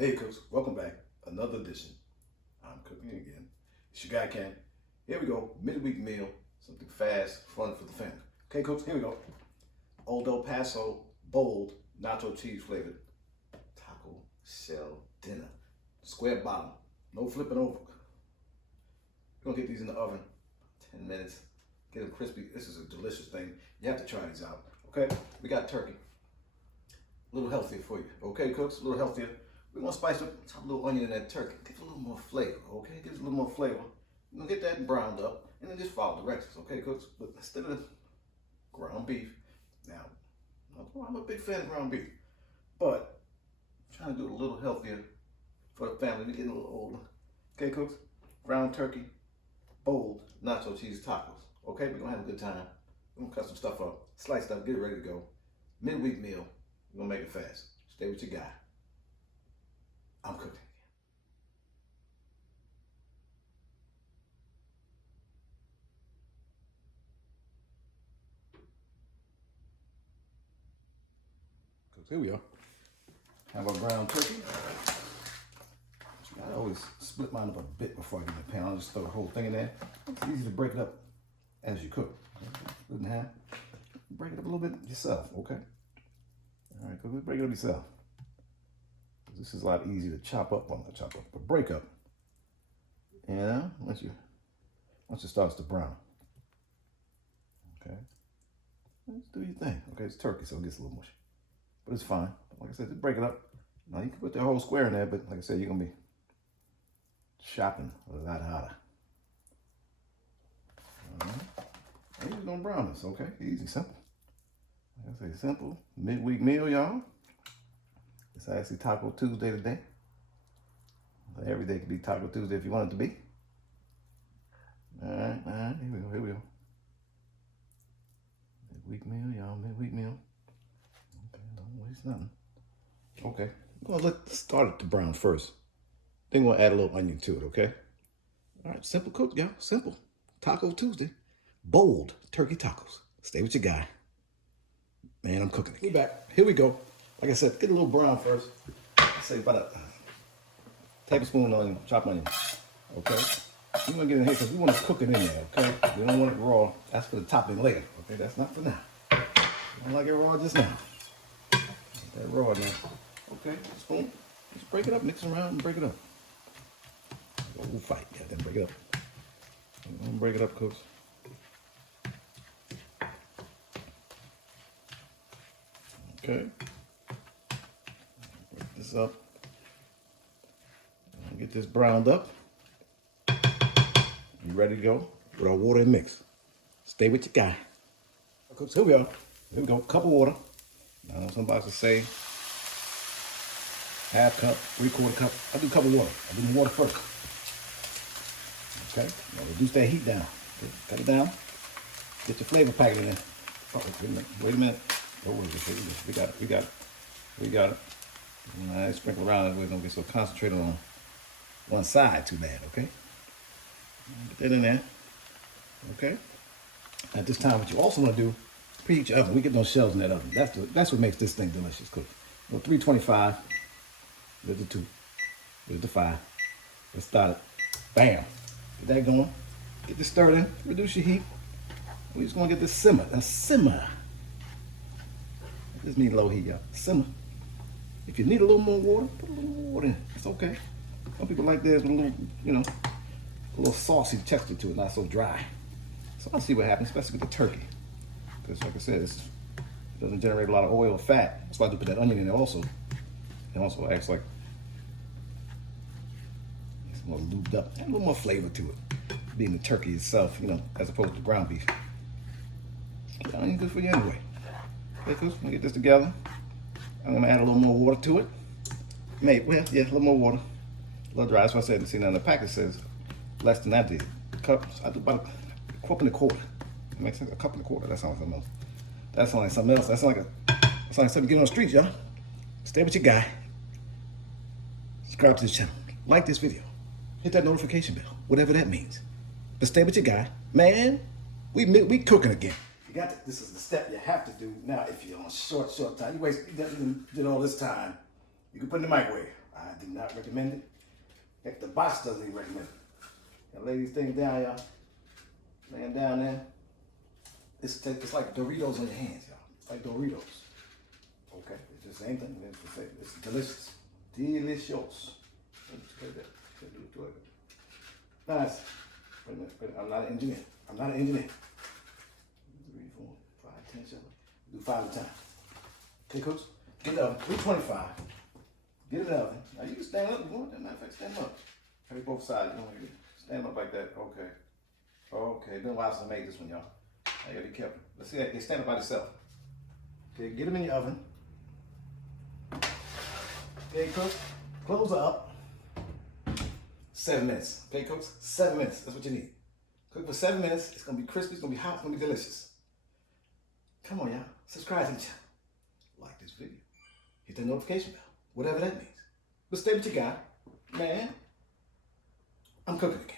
Hey cooks, welcome back. Another edition. I'm cooking again. It's your guy Ken. Here we go, midweek meal, something fast, fun for the family. Okay cooks, here we go. Old El Paso, bold, nacho cheese flavored taco shell dinner. Square bottom, no flipping over. We're gonna get these in the oven, 10 minutes, get them crispy. This is a delicious thing. You have to try these out, okay? We got turkey, a little healthier for you. Okay cooks, a little healthier. We're gonna spice up, chop a little onion in that turkey. Give it a little more flavor, okay? Give it a little more flavor. We're gonna get that browned up and then just follow directions, okay, cooks? But instead of ground beef, now, I'm a big fan of ground beef, but I'm trying to do it a little healthier for the family. We're getting a little older. Okay, cooks? Ground turkey, bold nacho cheese tacos. Okay, we're gonna have a good time. We're gonna cut some stuff up, slice up, get it ready to go. Midweek meal, we're gonna make it fast. Stay with your guy. I'm cooking again. Cooks, here we are. Have our ground turkey. I always split mine up a bit before I get in the pan. I'll just throw the whole thing in there. It's easy to break it up as you cook. Split in half. Break it up a little bit yourself, okay? All right, cook, break it up yourself. This is a lot easier to chop up, well not chop up, but break up. Yeah, once it starts to brown. Okay. Just do your thing. Okay, it's turkey, so it gets a little mushy. But it's fine. Like I said, just break it up. Now you can put the whole square in there, but like I said, you're gonna be shopping a lot harder. And you're gonna brown this, okay? Easy, simple. Like I say, simple. Midweek meal, y'all. It's actually Taco Tuesday today. Every day could be Taco Tuesday if you want it to be. All right, here we go. Midweek meal, y'all, midweek meal. Okay, don't waste nothing. Okay, I'm gonna start it to brown first. Then we'll add a little onion to it, okay? All right, simple cook, y'all, simple. Taco Tuesday. Bold turkey tacos. Stay with your guy. Man, I'm cooking. We back, here we go. Like I said, get a little brown first. I say about a tablespoon of onion, chopped onion. Okay? We're gonna get in here because we want to cook it in there, okay? We don't want it raw. That's for the topping later. Okay, that's not for now. I don't like it raw just now. That raw now. Okay, spoon. Just break it up, mix it around and break it up. We'll fight. Yeah, then break it up. Don't break it up, cooks. Okay. This up and get this browned up. You ready to go with our water and mix. Stay with your guy. Cooks, here we are. Here we go. Cup of water. I know somebody will say half cup, 3/4 cup. I do a cup of water. I do the water first. Okay. Now reduce that heat down. Okay. Cut it down. Get your flavor packet in there. Oh, wait a minute. Oh, wait, we got it. We got it. I sprinkle around that way, don't get so concentrated on one side too bad, okay? Get that in there, okay? At this time, what you also want to do, preheat your oven. We get those shells in that oven. That's what makes this thing delicious, cook. 325, there's the 2, there's the 5. Let's start it. Bam. Get that going. Get this stirred in. Reduce your heat. We're just going to get this simmer. Now simmer. Just need low heat, y'all. Simmer. If you need a little more water, put a little more water in. It's okay. Some people like theirs with a little, a little saucy texture to it, not so dry. So I'll see what happens, especially with the turkey. Because like I said, it doesn't generate a lot of oil or fat. That's why I do put that onion in there also. It also acts like it's more lubed up. And a little more flavor to it. Being the turkey itself, as opposed to ground beef. The onion's good for you anyway. Okay, cool. Let me get this together. I'm gonna add a little more water to it. A little more water. A little dry. That's what I said. See, now the package says less than that. The cup, I do about a cup and a quarter. That makes sense. A cup and a quarter. That sounds like something else. That sounds like something else. That's like something getting on the streets, y'all. Stay with your guy. Subscribe to this channel. Like this video. Hit that notification bell. Whatever that means. But stay with your guy, man. We cooking again. This is the step you have to do now if you're on short time. You did all this time. You can put it in the microwave. I do not recommend it. Heck, the box doesn't even recommend it. Now lay these things down, y'all. Laying down there. It's like Doritos on your hands, y'all. It's like Doritos. Okay, it's the same thing. It's delicious. Delicious. Nice. Wait a minute. I'm not an engineer. I'm not an engineer. 3, 4, 5, 10, 7. Do 5 at a time. Okay, cooks? Get the oven. 325. Get it in the oven. Now you can stand up if you want. As a matter of fact, stand up. Carry both sides. You don't stand up like that. Okay. Okay. Been a while since I made this one, y'all. I gotta be careful. Let's see that. They stand up by themselves. Okay, get them in your oven. Okay, cook. Close up. 7 minutes. Okay, cooks? 7 minutes. That's what you need. Cook for 7 minutes. It's gonna be crispy. It's gonna be hot. It's gonna be delicious. Come on, y'all. Subscribe to the channel. Like this video. Hit that notification bell. Whatever that means. But stay with your guy. Man, I'm cooking again.